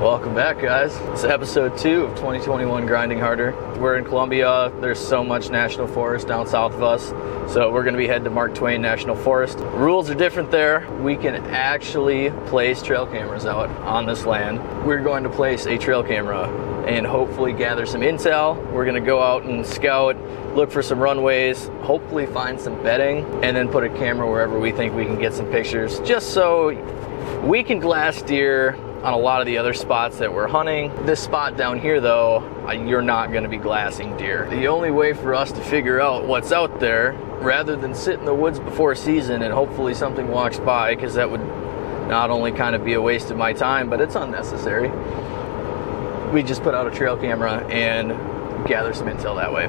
Welcome back, guys. It's episode 2 of 2021 Grinding Harder. We're in Columbia. There's so much national forest down south of us, so we're going to be heading to Mark Twain National Forest. Rules are different there. We can actually place trail cameras out on this land. We're going to place a trail camera and hopefully gather some intel. We're going to go out and scout, look for some runways, hopefully find some bedding, and then put a camera wherever we think we can get some pictures, just so we can glass deer on a lot of the other spots that we're hunting. This spot down here though, you're not going to be glassing deer. The only way for us to figure out what's out there, rather than sit in the woods before season and hopefully something walks by, because that would not only kind of be a waste of my time, but it's unnecessary, we just put out a trail camera and gather some intel that way.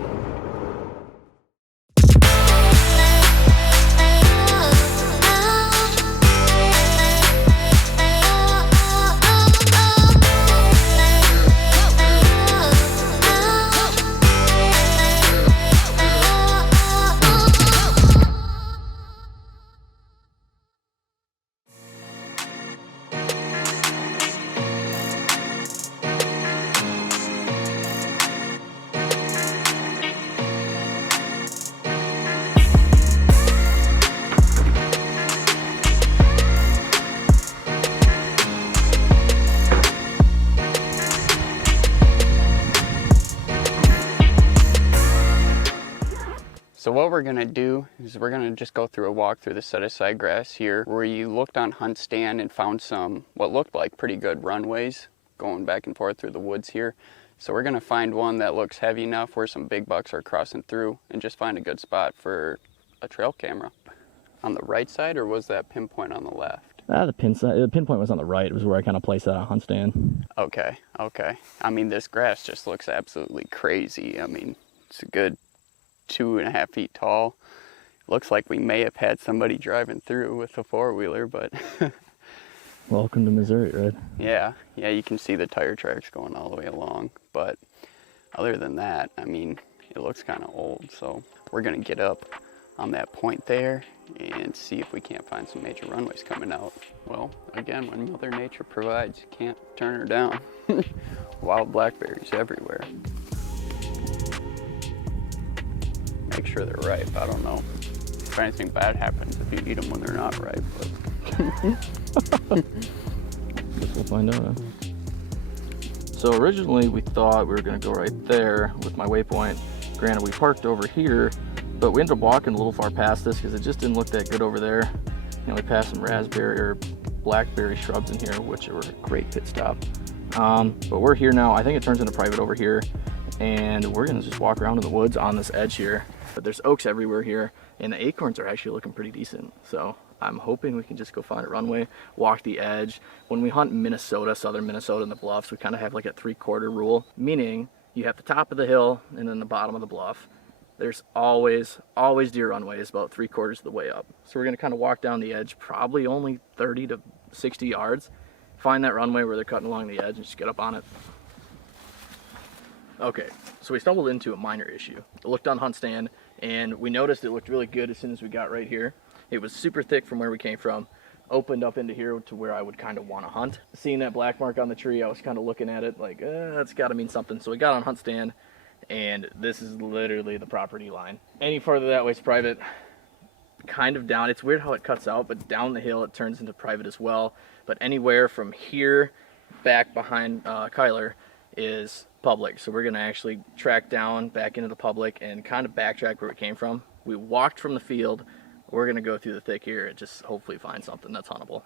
So what we're gonna do is we're gonna just go through a walk through the set-aside grass here, where you looked on Hunt Stand and found some what looked like pretty good runways going back and forth through the woods here. So we're gonna find one that looks heavy enough where some big bucks are crossing through, and just find a good spot for a trail camera. On the right side, or was that pinpoint on the left? The pinpoint was on the right. It was where I kind of placed that on Hunt Stand. Okay. I mean, this grass just looks absolutely crazy. I mean, it's a good 2.5 feet tall. Looks like we may have had somebody driving through with a four-wheeler, but Welcome to Missouri, right? yeah, you can see the tire tracks going all the way along. But other than that, I mean, it looks kind of old. So we're gonna get up on that point there and see if we can't find some major runways coming out. Well, again, when Mother Nature provides, you can't turn her down. Wild blackberries everywhere. Make sure they're ripe. I don't know if anything bad happens if you eat them when they're not ripe, but Guess we'll find out. So originally we thought we were going to go right there with my waypoint. Granted, we parked over here, but we ended up walking a little far past this because it just didn't look that good over there. You know, we passed some raspberry or blackberry shrubs in here, which were a great pit stop. But we're here now. I think it turns into private over here, and we're going to just walk around in the woods on this edge here. But there's oaks everywhere here, and the acorns are actually looking pretty decent. So I'm hoping we can just go find a runway, walk the edge. When we hunt Minnesota, southern Minnesota in the bluffs, we kind of have like a 3/4 rule, meaning you have the top of the hill and then the bottom of the bluff. There's always deer runways about 3/4 of the way up. So we're going to kind of walk down the edge, probably only 30 to 60 yards, find that runway where they're cutting along the edge and just get up on it. Okay, so we stumbled into a minor issue. I looked on Hunt Stand, and we noticed it looked really good as soon as we got right here. It was super thick from where we came from, opened up into here to where I would kind of want to hunt. Seeing that black mark on the tree, I was kind of looking at it like, that's got to mean something. So we got on Hunt Stand, and this is literally the property line. Any farther that way is private. Kind of down, it's weird how it cuts out, but down the hill it turns into private as well. But anywhere from here back behind Kyler is public. So we're going to actually track down back into the public and kind of backtrack where we came from. We walked from the field. We're going to go through the thick here and just hopefully find something that's huntable.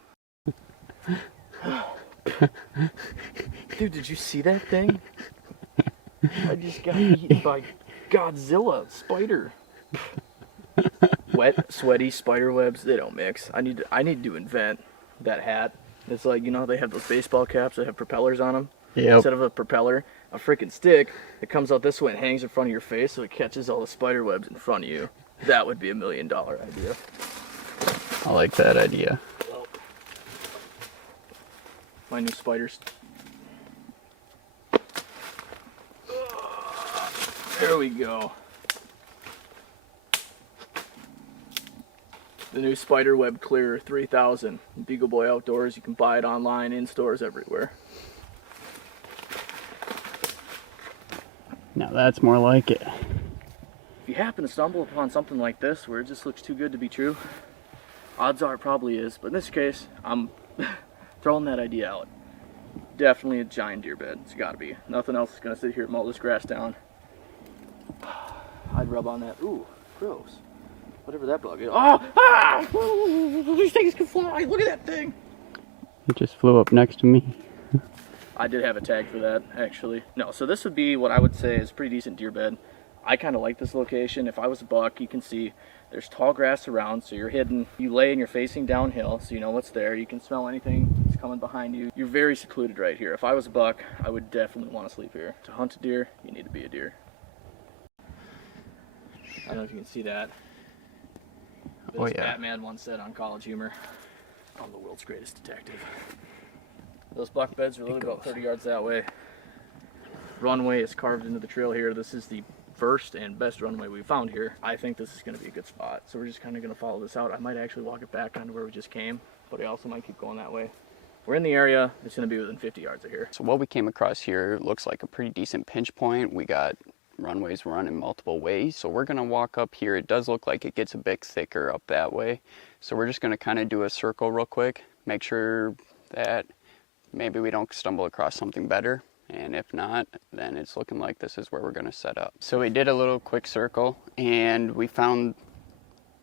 Dude, did you see that thing? I just got eaten by Godzilla spider. Wet, sweaty spider webs, they don't mix. I need to invent that hat. It's like, you know, they have those baseball caps that have propellers on them. Yep. Instead of a propeller, a freaking stick that comes out this way and hangs in front of your face so it catches all the spider webs in front of you. That would be $1 million idea. I like that idea. Well, my new spiders. There we go. The new Spider Web Clearer 3000. Beagle Boy Outdoors. You can buy it online, in stores, everywhere. Now that's more like it. If you happen to stumble upon something like this where it just looks too good to be true, odds are it probably is. But in this case, I'm throwing that idea out. Definitely a giant deer bed. It's got to be. Nothing else is going to sit here and mow this grass down. I'd rub on that. Ooh, gross. Whatever that bug is. Oh! Ah! These things can fly. Look at that thing. It just flew up next to me. I did have a tag for that, actually. No, so this would be what I would say is a pretty decent deer bed. I kind of like this location. If I was a buck, you can see there's tall grass around, so you're hidden. You lay and you're facing downhill, so you know what's there. You can smell anything that's coming behind you. You're very secluded right here. If I was a buck, I would definitely want to sleep here. To hunt a deer, you need to be a deer. I don't know if you can see that. Oh, As yeah. Batman once said on College Humor, I'm the world's greatest detective. Those buck beds are literally about 30 yards that way. Runway is carved into the trail here. This is the first and best runway we found here. I think this is going to be a good spot. So we're just kind of going to follow this out. I might actually walk it back onto where we just came, but I also might keep going that way. We're in the area. It's going to be within 50 yards of here. So what we came across here looks like a pretty decent pinch point. We got runways run in multiple ways, so we're going to walk up here. It does look like it gets a bit thicker up that way, so we're just going to kind of do a circle real quick, make sure that maybe we don't stumble across something better, and if not, then it's looking like this is where we're going to set up. So we did a little quick circle and we found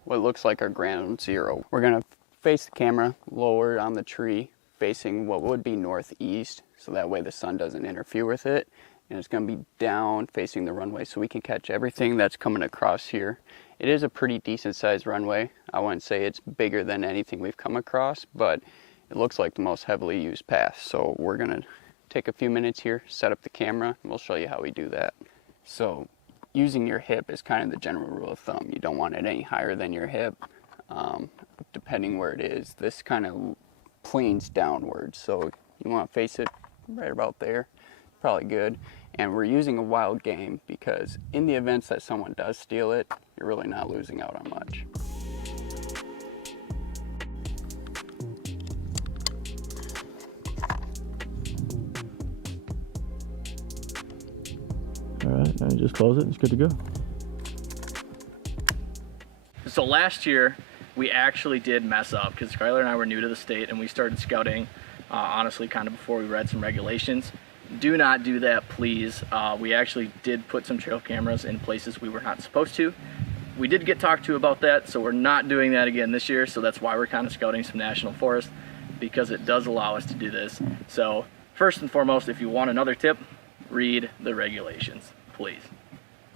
what looks like our ground zero. We're going to face the camera lower on the tree, facing what would be northeast, so that way the sun doesn't interfere with it. And it's going to be down facing the runway so we can catch everything that's coming across here. It is a pretty decent sized runway. I wouldn't say it's bigger than anything we've come across, but it looks like the most heavily used path. So we're going to take a few minutes here, set up the camera, and we'll show you how we do that. So using your hip is kind of the general rule of thumb. You don't want it any higher than your hip, depending where it is. This kind of planes downwards, so you want to face it right about there. Probably good. And we're using a wild game because in the events that someone does steal it, you're really not losing out on much. All right, now you just close it. It's good to go. So last year, we actually did mess up because Skylar and I were new to the state and we started scouting, honestly, kind of before we read some regulations. Do not do that, please. We actually did put some trail cameras in places we were not supposed to. We did get talked to about that, so we're not doing that again this year, so that's why we're kind of scouting some national forest, because it does allow us to do this. So first and foremost, if you want another tip, read the regulations, please.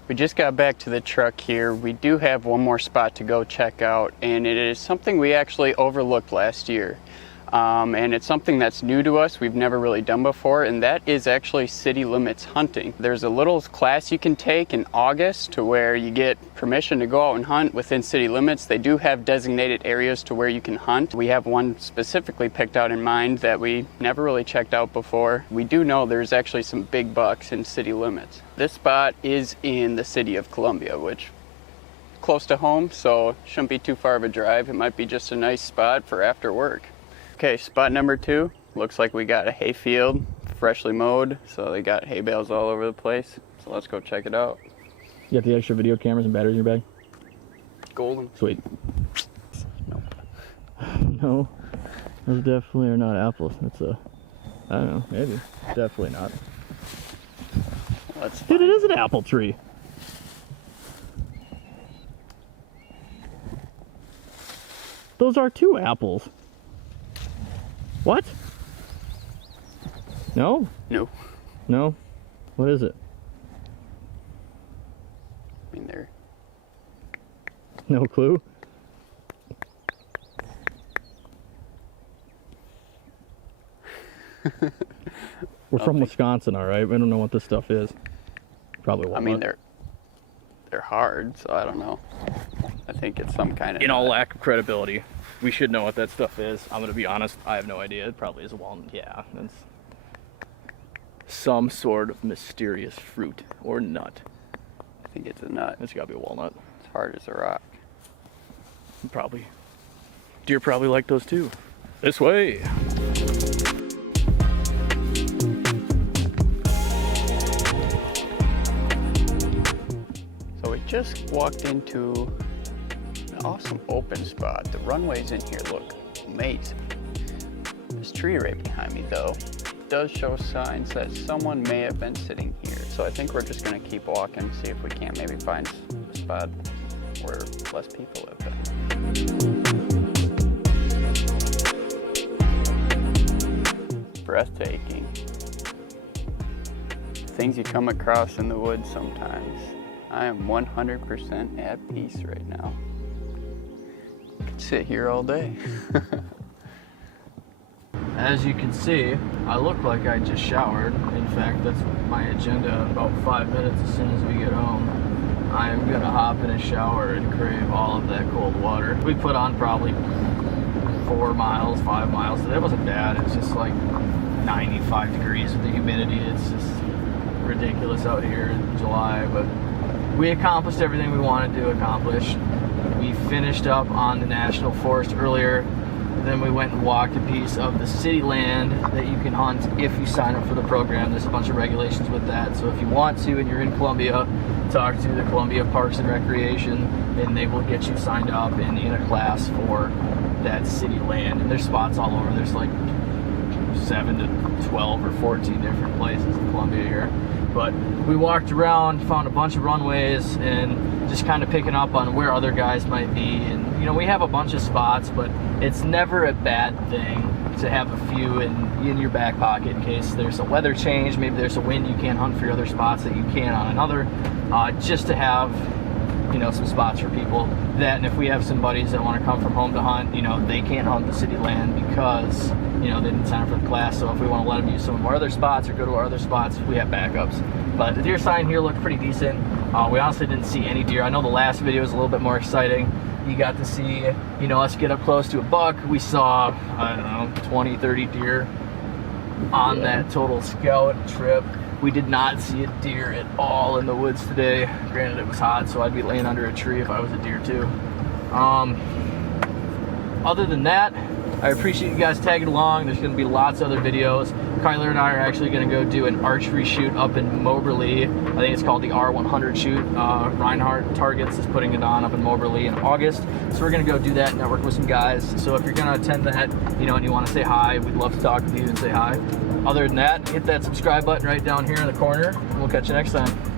We just got back to the truck here. We do have one more spot to go check out, and it is something we actually overlooked last year. And it's something that's new to us, we've never really done before, and that is actually city limits hunting. There's a little class you can take in August to where you get permission to go out and hunt within city limits. They do have designated areas to where you can hunt. We have one specifically picked out in mind that we never really checked out before. We do know there's actually some big bucks in city limits. This spot is in the city of Columbia, which close to home, so shouldn't be too far of a drive. It might be just a nice spot for after work. Okay, spot number 2. Looks like we got a hay field, freshly mowed, so they got hay bales all over the place. So let's go check it out. You got the extra video cameras and batteries in your bag? Golden. Sweet. Nope. No, those definitely are not apples. That's a, I don't know, maybe. Definitely not. Dude, it is an apple tree. Those are 2 apples. What? No? No. No? What is it? I mean, they're... No clue? We're from Wisconsin, all right? We don't know what this stuff is. Probably walnut. I mean, they're hard, so I don't know. I think it's some kind of... In all lack of credibility, we should know what that stuff is. I'm gonna be honest, I have no idea. It probably is a walnut. Yeah, that's some sort of mysterious fruit or nut. I think it's a nut. It's gotta be a walnut. It's hard as a rock. Probably. Deer probably like those too. This way. just walked into an awesome open spot. The runways in here look amazing. This tree right behind me though does show signs that someone may have been sitting here. So I think we're just gonna keep walking, see if we can't maybe find a spot where less people have been. Breathtaking. Things you come across in the woods sometimes. I am 100% at peace right now. I could sit here all day. As you can see, I look like I just showered. In fact, that's my agenda about 5 minutes as soon as we get home. I am gonna hop in a shower and crave all of that cold water. We put on probably 4 miles, 5 miles. That wasn't bad. It's just like 95 degrees with the humidity. It's just ridiculous out here in July, but we accomplished everything we wanted to accomplish. We finished up on the National Forest earlier. Then we went and walked a piece of the city land that you can hunt if you sign up for the program. There's a bunch of regulations with that. So if you want to and you're in Columbia, talk to the Columbia Parks and Recreation and they will get you signed up and in a class for that city land. And there's spots all over. There's like 7 to 12 or 14 different places in Columbia here. But we walked around, found a bunch of runways, and just kind of picking up on where other guys might be. And you know, we have a bunch of spots, but it's never a bad thing to have a few in your back pocket in case there's a weather change, maybe there's a wind, you can't hunt for your other spots that you can on another. Just to have, you know, some spots for people that, and if we have some buddies that want to come from home to hunt, you know, they can't hunt the city land because, you know, they didn't sign up for the class. So if we want to let them use some of our other spots or go to our other spots, we have backups. But the deer sign here looked pretty decent. We honestly didn't see any deer. I know the last video was a little bit more exciting. You got to see, you know, us get up close to a buck. We saw, I don't know, 20, 30 deer on that total scout trip. We did not see a deer at all in the woods today. Granted, it was hot, so I'd be laying under a tree if I was a deer too. Other than that, I appreciate you guys tagging along. There's going to be lots of other videos. Kyler and I are actually going to go do an archery shoot up in Moberly. I think it's called the R100 shoot. Reinhardt Targets is putting it on up in Moberly in August. So we're going to go do that and network with some guys. So if you're going to attend that, you know, and you want to say hi, we'd love to talk with you and say hi. Other than that, hit that subscribe button right down here in the corner. And we'll catch you next time.